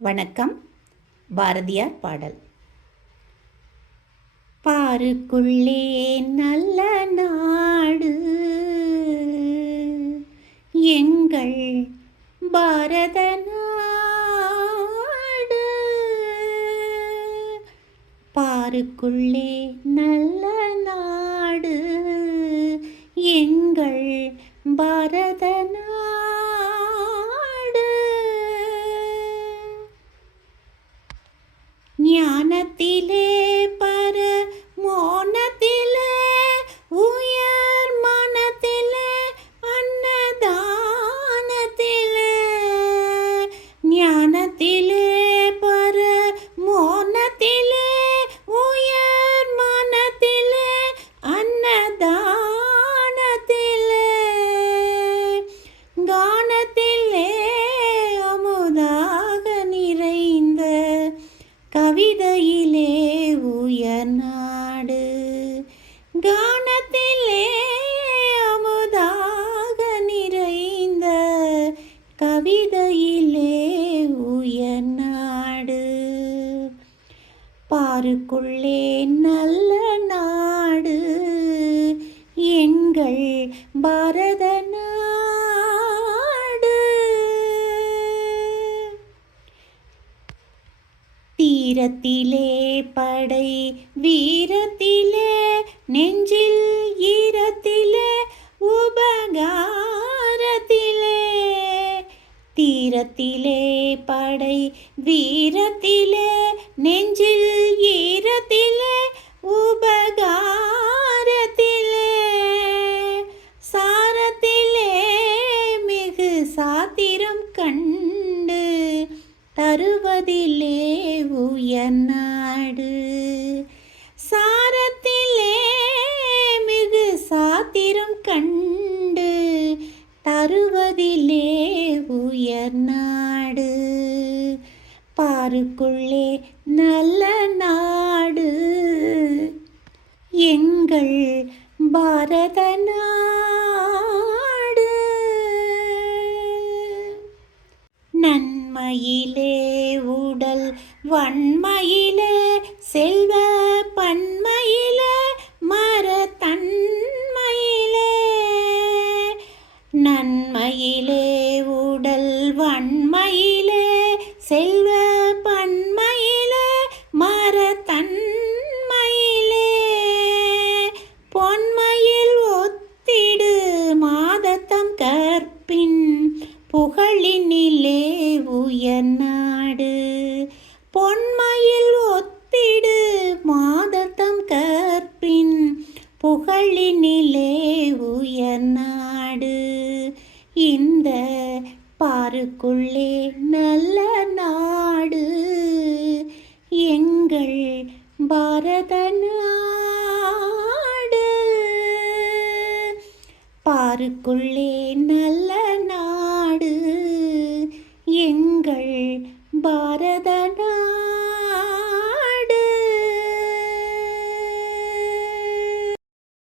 வணக்கம். பாரதியார் பாடல். பாருக்குள்ளே நல்ல நாடு. எங்கள் பாரத நாடு. பாருக்குள்ளே நல்ல நாடு. எங்கள் பாரத நாடு. யாருக்குள்ளே நல்ல நாடு. எங்கள் பாரத நாடு. தீரத்திலே படை வீரத்திலே நெஞ்சில் தீரத்திலே படை வீரத்திலே நெஞ்சில் ஈரத்திலே உபகாரத்திலே சாரத்திலே மிகு சாத்திரம் கண்டு தருவதிலே உயர் நாடு. பாருக்குள்ளே நல்ல நாடு. எங்கள் பாரத நாடு. நன்மையிலே உடல் வன்மையிலே செல்வ பன்மையிலே மரத்தன்மையிலே நன்மையிலே உடல் வன்மையிலே செல்வ புகழினிலே உயர் நாடு பொன்மையில் ஒத்திடு மாதத்தம் கற்பின் புகழினிலே உயர் நாடு இந்த பாருக்குள்ளே நல்ல நாடு. எங்கள் பாரத நாடு. பாருக்குள்ளே நல்ல நாடு பெண்கள் பாரத